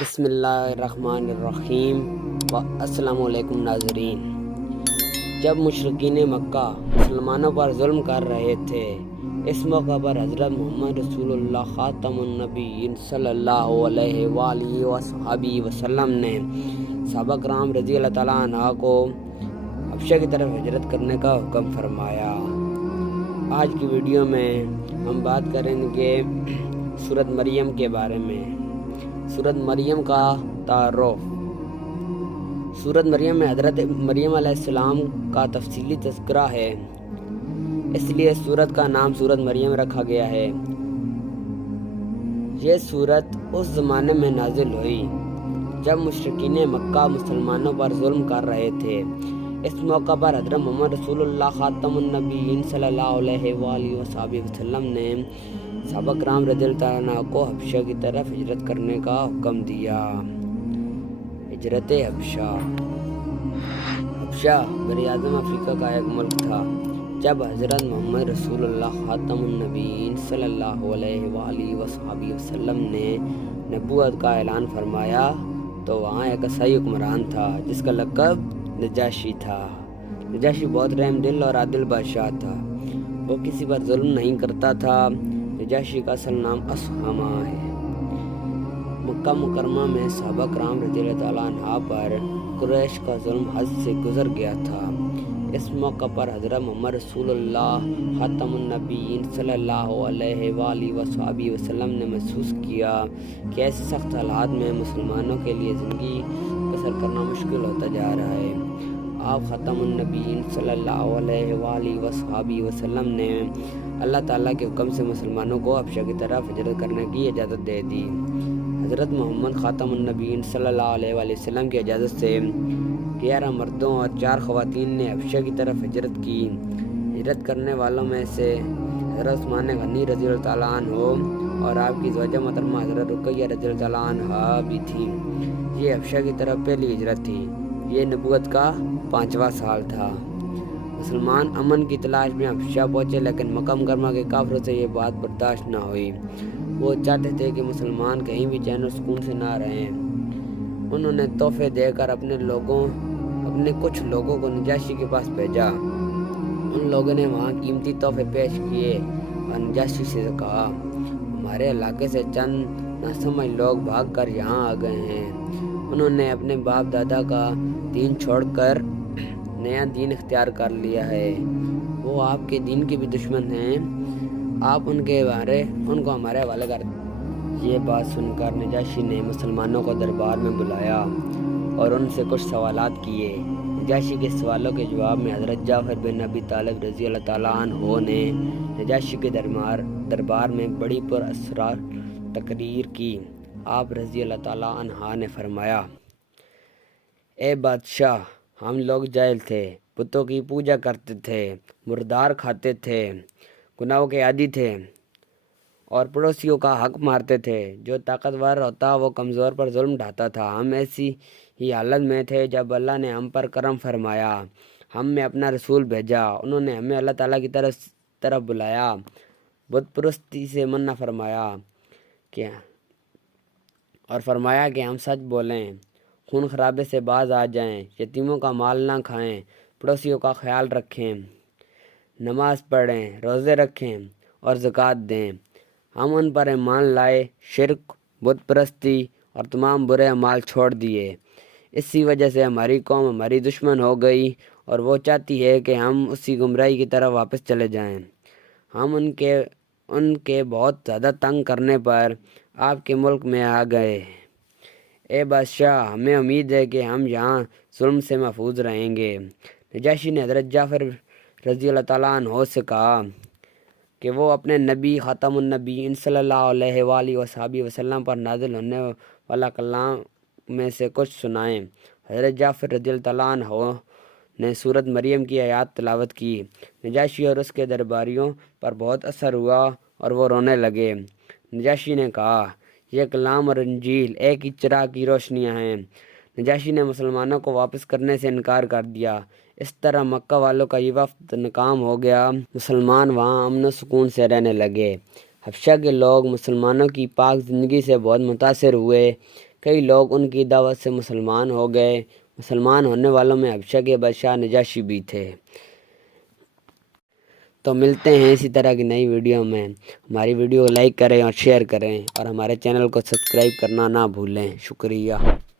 بسم اللہ الرحمن الرحیم السلام علیکم ناظرین۔ جب مشرکین مکہ مسلمانوں پر ظلم کر رہے تھے، اس موقع پر حضرت محمد رسول اللہ خاتم النبیین صلی اللہ علیہ وآلہ وصحبہ وسلم نے صحابہ کرام رضی اللہ تعالیٰ عنہ کو حبشہ کی طرف ہجرت کرنے کا حکم فرمایا۔ آج کی ویڈیو میں ہم بات کریں گے سورۃ مریم کے بارے میں۔ سورۃ مریم کا تعارف۔ سورۃ مریم میں حضرت مریم علیہ السلام کا تفصیلی تذکرہ ہے، اس لیے سورۃ کا نام سورۃ مریم رکھا گیا ہے۔ یہ سورۃ اس زمانے میں نازل ہوئی جب مشرکین مکہ مسلمانوں پر ظلم کر رہے تھے۔ اس موقع پر حضرت محمد رسول اللہ خاتم النبیین صلی اللہ علیہ وآلہ وصحبہ وسلم نے صحابہ کرام رضی اللہ عنہ کو حبشہ کی طرف ہجرت کرنے کا حکم دیا۔ ہجرت حبشہ۔ حبشہ براعظم افریقہ کا ایک ملک تھا۔ جب حضرت محمد رسول اللہ خاتم النبیین صلی اللہ علیہ وآلہ وصحبہ وسلم نے نبوت کا اعلان فرمایا تو وہاں ایک عیسائی حکمران تھا جس کا لقب نجاشی تھا۔ نجاشی بہت رحم دل اور عادل بادشاہ تھا، وہ کسی پر ظلم نہیں کرتا تھا۔ نجاشی کا اصل نام اسہمہ ہے۔ مکہ مکرمہ میں صحابہ کرام رضی اللہ تعالیٰ عنہ پر قریش کا ظلم حد سے گزر گیا تھا۔ اس موقع پر حضرت محمد رسول اللہ خاتم النبیین صلی اللہ علیہ وآلہ وصحبہ وسلم نے محسوس کیا کہ ایسے سخت حالات میں مسلمانوں کے لیے زندگی بسر کرنا مشکل ہوتا جا رہا ہے۔ آپ خاتم النبیین صلی اللہ علیہ وآلہ وصحبہ وسلم نے اللہ تعالیٰ کے حکم سے مسلمانوں کو حبشہ کی طرف ہجرت کرنے کی اجازت دے دی۔ حضرت محمد خاتم النبیین صلی اللہ علیہ وآلہ وسلم کی اجازت سے 11 مردوں اور 4 خواتین نے حبشہ کی طرف ہجرت کی۔ ہجرت کرنے والوں میں سے حضرت عثمان غنی رضی اللہ تعالیٰ عنہ اور آپ کی زوجہ محترمہ حضرت رقیہ رضی اللہ تعالیٰ عنہ بھی تھیں۔ یہ حبشہ کی طرف پہلی ہجرت تھی۔ یہ نبوت کا 5واں سال تھا۔ مسلمان امن کی تلاش میں حبشہ پہنچے، لیکن مکہ مکرمہ کے کافروں سے یہ بات برداشت نہ ہوئی۔ وہ چاہتے تھے کہ مسلمان کہیں بھی چین و سکون سے نہ رہیں۔ انہوں نے تحفے دے کر اپنے کچھ لوگوں کو نجاشی کے پاس بھیجا۔ ان لوگوں نے وہاں قیمتی تحفے پیش کیے اور نجاشی سے کہا، ہمارے علاقے سے چند ناسمجھ لوگ بھاگ کر یہاں آ گئے ہیں۔ انہوں نے اپنے باپ دادا کا دین چھوڑ کر نیا دین اختیار کر لیا ہے۔ وہ آپ کے دین کے بھی دشمن ہیں۔ آپ ان کو ہمارے حوالے کر دیں۔ یہ بات سن کر نجاشی نے مسلمانوں کو دربار میں بلایا اور ان سے کچھ سوالات کیے۔ نجاشی کے سوالوں کے جواب میں حضرت جعفر بن ابی طالب رضی اللہ تعالیٰ عنہ نے نجاشی کے دربار میں بڑی پر اسرار تقریر کی۔ آپ رضی اللہ تعالیٰ عنہ نے فرمایا، اے بادشاہ، ہم لوگ جاہل تھے، بتوں کی پوجا کرتے تھے، مردار کھاتے تھے، گناہوں کے عادی تھے اور پڑوسیوں کا حق مارتے تھے۔ جو طاقتور ہوتا وہ کمزور پر ظلم ڈھاتا تھا۔ ہم ایسی ہی حالت میں تھے جب اللہ نے ہم پر کرم فرمایا، ہم میں اپنا رسول بھیجا، انہوں نے ہمیں اللہ تعالیٰ کی طرف بلایا، بت پرستی سے منع فرمایا اور فرمایا کہ ہم سچ بولیں، خون خرابے سے باز آ جائیں، یتیموں کا مال نہ کھائیں، پڑوسیوں کا خیال رکھیں، نماز پڑھیں، روزے رکھیں اور زکوٰۃ دیں۔ ہم ان پر ایمان لائے، شرک، بت پرستی اور تمام برے اعمال چھوڑ دیے۔ اسی وجہ سے ہماری قوم ہماری دشمن ہو گئی اور وہ چاہتی ہے کہ ہم اسی گمراہی کی طرف واپس چلے جائیں۔ ہم ان کے بہت زیادہ تنگ کرنے پر آپ کے ملک میں آ گئے۔ اے بادشاہ، ہمیں امید ہے کہ ہم یہاں ظلم سے محفوظ رہیں گے۔ نجاشی نے حضرت جعفر رضی اللہ تعالیٰ عنہ سے کہا کہ وہ اپنے نبی خاتم النبیین صلی اللہ علیہ وآلہ وصحبہ وسلم پر نازل ہونے والا کلام میں سے کچھ سنائیں۔ حضرت جعفر رضی اللہ تعالیٰ عنہ نے سورۃ مریم کی آیات تلاوت کی۔ نجاشی اور اس کے درباریوں پر بہت اثر ہوا اور وہ رونے لگے۔ نجاشی نے کہا، یہ کلام اور انجیل ایک ہی چراغ کی روشنیاں ہیں۔ نجاشی نے مسلمانوں کو واپس کرنے سے انکار کر دیا۔ اس طرح مکہ والوں کا یہ وفد ناکام ہو گیا۔ مسلمان وہاں امن و سکون سے رہنے لگے۔ حبشہ کے لوگ مسلمانوں کی پاک زندگی سے بہت متاثر ہوئے، کئی لوگ ان کی دعوت سے مسلمان ہو گئے۔ مسلمان ہونے والوں میں حبشہ کے بادشاہ نجاشی بھی تھے۔ تو ملتے ہیں اسی طرح کی نئی ویڈیو میں۔ ہماری ویڈیو کو لائک کریں اور شیئر کریں اور ہمارے چینل کو سبسکرائب کرنا نہ بھولیں۔ شکریہ۔